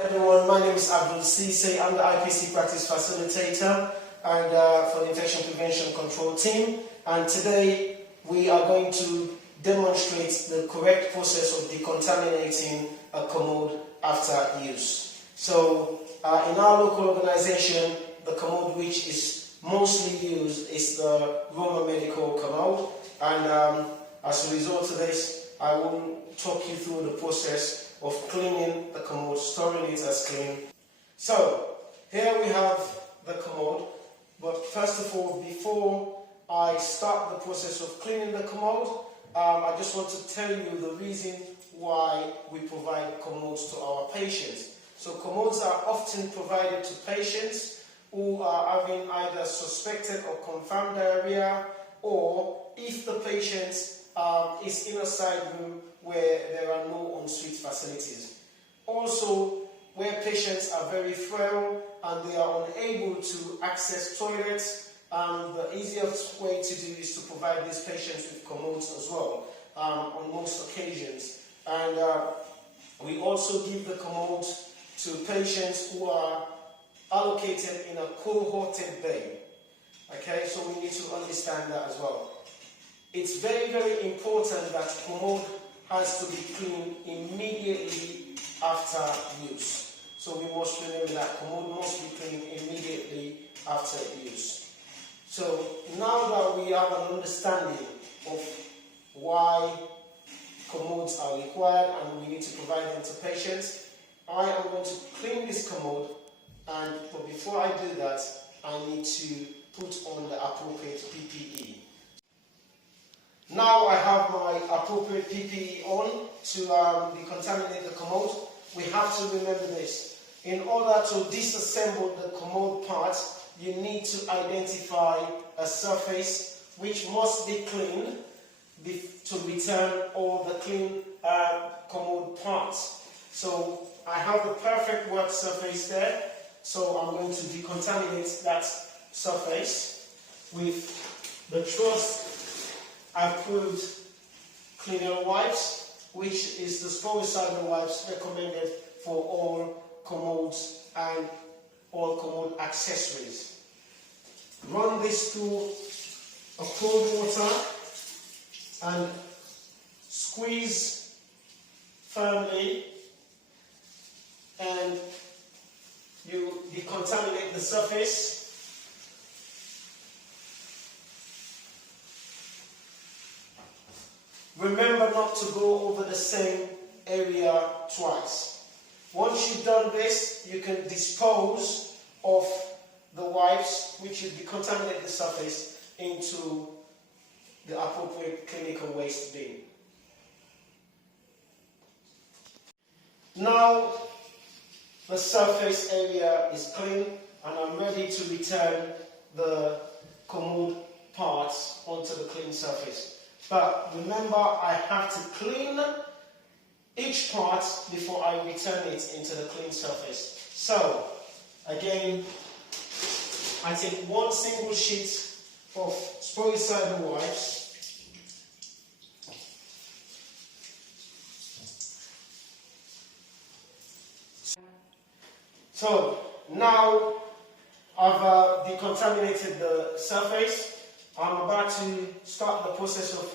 Everyone, my name is Abdul. Seisay. I'm the IPC practice facilitator and for the infection prevention control team. And today we are going to demonstrate the correct process of decontaminating a commode after use. So in our local organization, the commode which is mostly used is the Roma Medical commode. And as a result of this, I will talk you through the process of cleaning the commode, storing it as clean. So here we have the commode, but first of all, before I start the process of cleaning the commode, I just want to tell you the reason why we provide commodes to our patients. So commodes are often provided to patients who are having either suspected or confirmed diarrhea, or if the patient is in a side room where there are no ensuite facilities. Also, where patients are very frail and they are unable to access toilets, the easiest way to do is to provide these patients with commodes as well on most occasions. And we also give the commodes to patients who are allocated in a cohorted bay. Okay, so we need to understand that as well. It's very, very important that commode has to be cleaned immediately after use. So we must remember that commode must be cleaned immediately after use. So now that we have an understanding of why commodes are required and we need to provide them to patients, I am going to clean this commode, but before I do that, I need to put on the appropriate PPE. Now I have my appropriate PPE on to decontaminate the commode. We have to remember this. In order to disassemble the commode parts, you need to identify a surface which must be cleaned to return all the clean commode parts. So I have the perfect work surface there. So I'm going to decontaminate that surface with the Trust approved cleaner wipes, which is the sporicidal wipes recommended for all commodes and all commode accessories. Run this through a cold water and squeeze firmly, and you decontaminate the surface. Remember not to go over the same area twice. Once you've done this, you can dispose of the wipes, which you decontaminate the surface, into the appropriate clinical waste bin. Now the surface area is clean and I'm ready to return the commode parts onto the clean surface. But remember, I have to clean each part before I return it into the clean surface. So, again, I take one single sheet of sporicidal wipes. So, now I've decontaminated the surface. I'm about to start the process of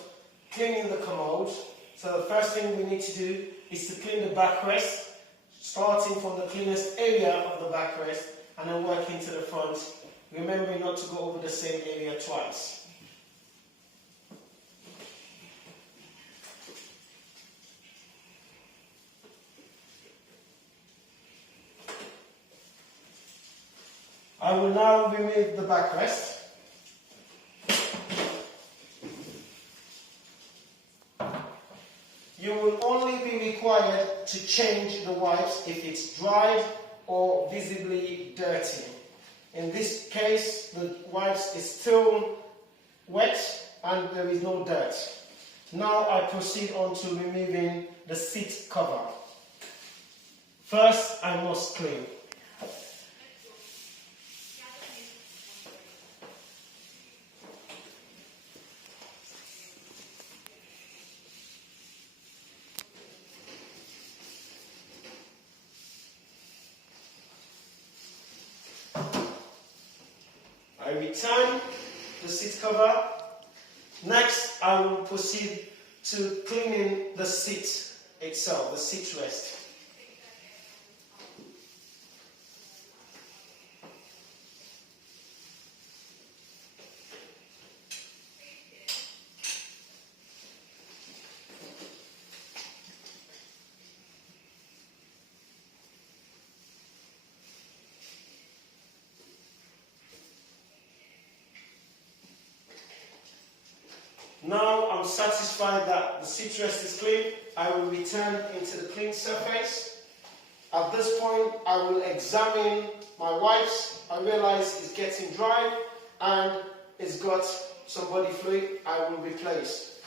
cleaning the commode. So the first thing we need to do is to clean the backrest, starting from the cleanest area of the backrest and then working to the front, remembering not to go over the same area twice. I will now remove the backrest. You will only be required to change the wipes if it's dried or visibly dirty. In this case, the wipes is still wet and there is no dirt. Now I proceed on to removing the seat cover. First, I must clean. the seat cover. Next, I will proceed to cleaning the seat itself, the seat rest. Now I'm satisfied that the seat rest is clean. I will return into the clean surface. At this point, I will examine my wipes. I realize it's getting dry and it's got some body fluid. I will replace.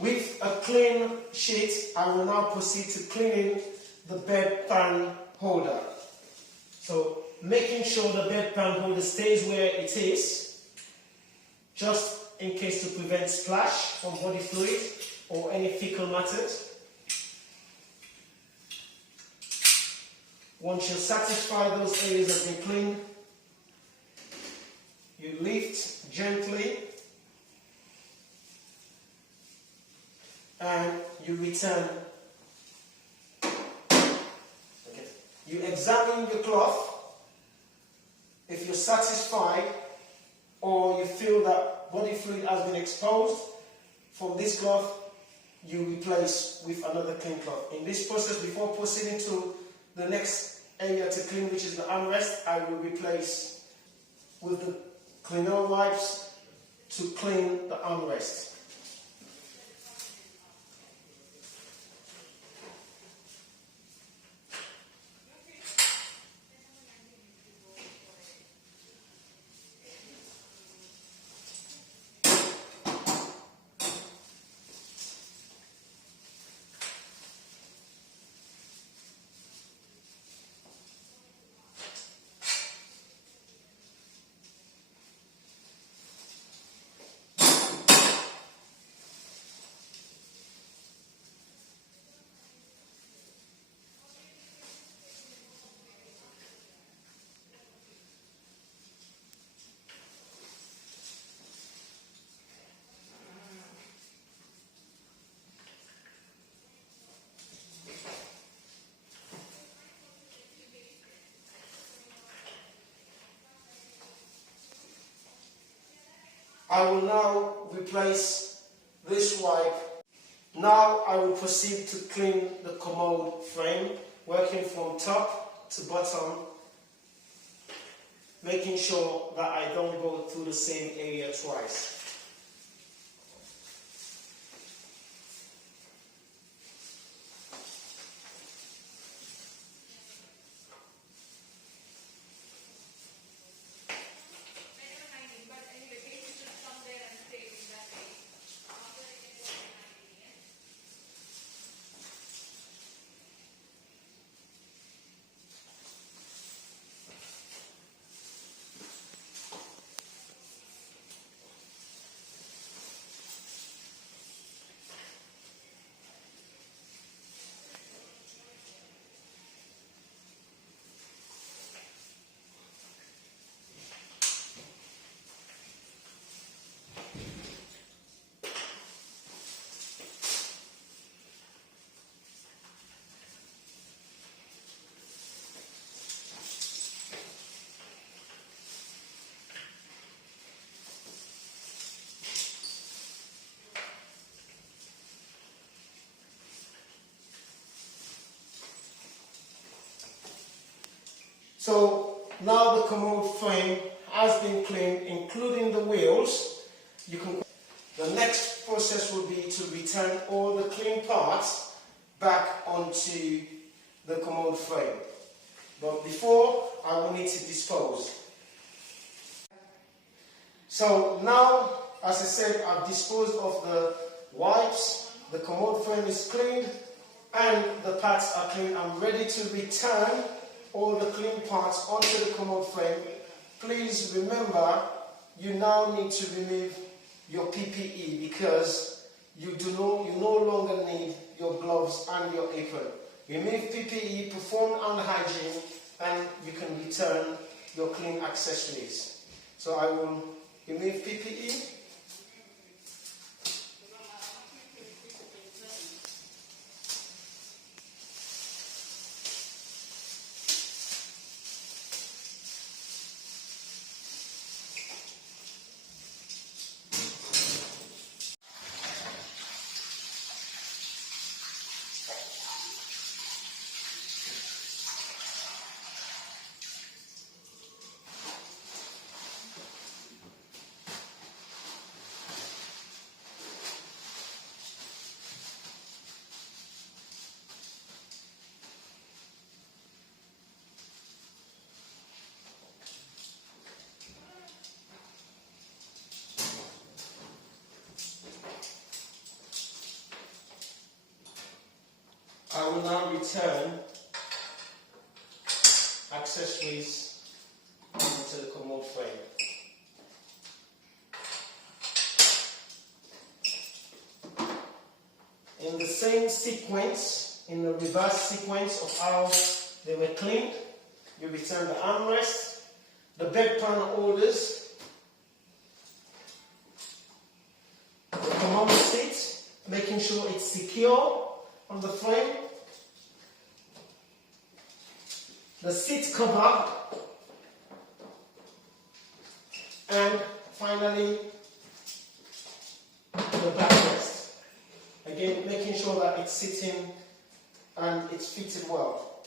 With a clean sheet, I will now proceed to cleaning the bedpan holder. So making sure the bedpan holder stays where it is, just in case to prevent splash from body fluid or any fecal matters. Once you're satisfied those areas have been cleaned, you lift gently and you return. Okay. You examine your cloth. If you're satisfied or you feel that body fluid has been exposed from this cloth, you replace with another clean cloth. In this process, before proceeding to the next area to clean, which is the armrest, I will replace with the cleaner wipes to clean the armrest. I will now replace this wipe. Now I will proceed to clean the commode frame, working from top to bottom, making sure that I don't go through the same area twice. So now the commode frame has been cleaned, including the wheels. The next process will be to return all the clean parts back onto the commode frame. But before, I will need to dispose. So now, as I said, I've disposed of the wipes, the commode frame is cleaned, and the parts are clean. I'm ready to return all the clean parts onto the commode frame. Please remember, you now need to remove your PPE because you no longer need your gloves and your apron. Remove PPE, perform hand hygiene, and you can return your clean accessories. So I will remove PPE. I will now return accessories into the commode frame. In the same sequence, in the reverse sequence of how they were cleaned, you return the armrest, the bedpan holders, the commode seat, making sure it's secure on the frame, the seat cover, and finally the backrest. Again, making sure that it's sitting and it's fitted well.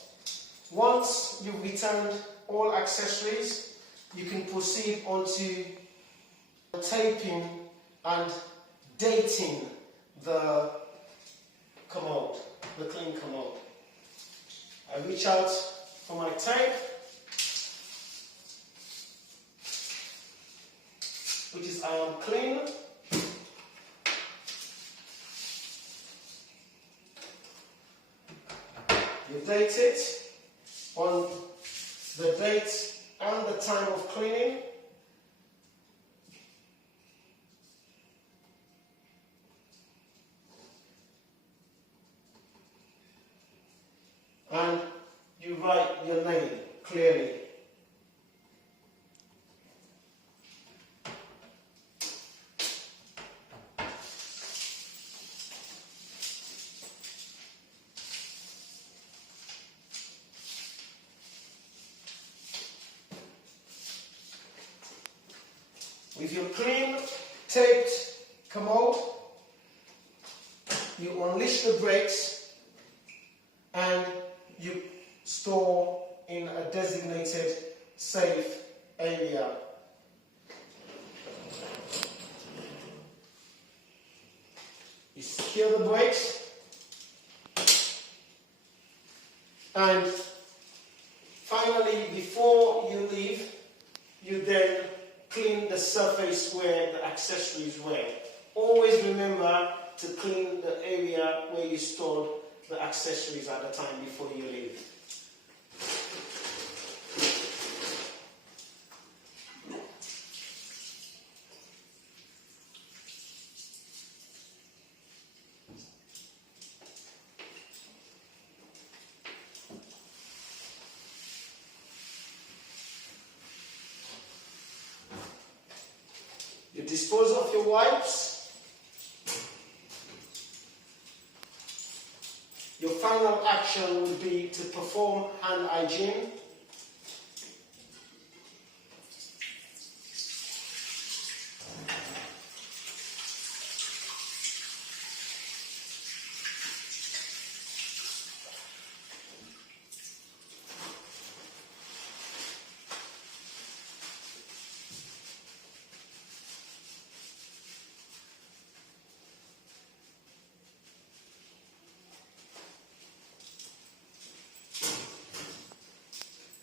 Once you've returned all accessories, you can proceed onto taping and dating the commode, the clean commode. I reach out for my tape, which is I am clean. You date it on the date and the time of cleaning. And you write your name clearly. With your clean, taped commode, you unleash the brakes and you store in a designated safe area. You secure the brakes and finally, before you leave, you then clean the surface where the accessories were. Always remember to clean the area where you stored the accessories at the time before you leave. You dispose of your wipes. Your final action would be to perform hand hygiene.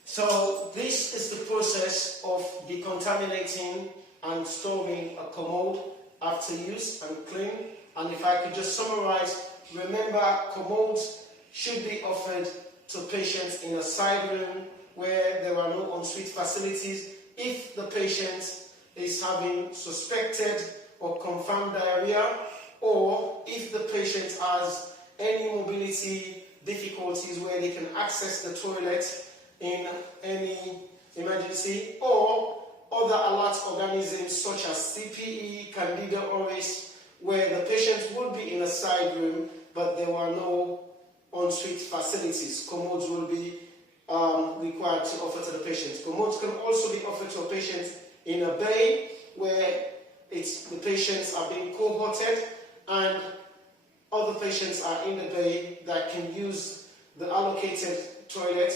So this is the process of decontaminating and storing a commode after use and clean. And if I could just summarize, remember commodes should be offered to patients in a side room where there are no ensuite facilities. If the patient is having suspected or confirmed diarrhea, or if the patient has any mobility difficulties where they can access the toilet in any emergency, or other alert organisms such as CPE, Candida auris, where the patient would be in a side room, but there were no en-suite facilities. Commodes will be required to offer to the patient. Commodes can also be offered to a patient in a bay where the patients are being cohorted and other patients are in the bay that can use the allocated toilet,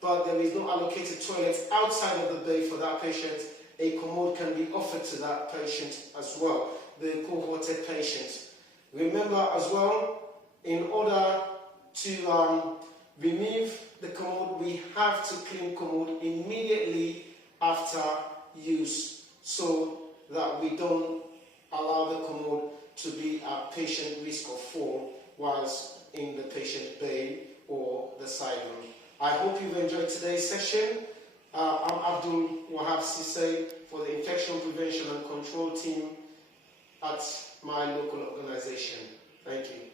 but there is no allocated toilet outside of the bay for that patient. A commode can be offered to that patient as well, the cohorted patient. Remember as well, in order to remove the commode, we have to clean commode immediately after use so that we don't allow the commode to be at patient risk of fall whilst in the patient bay or the side room. I hope you've enjoyed today's session. I'm Abdul Seisay for the Infection Prevention and Control team at my local organization. Thank you.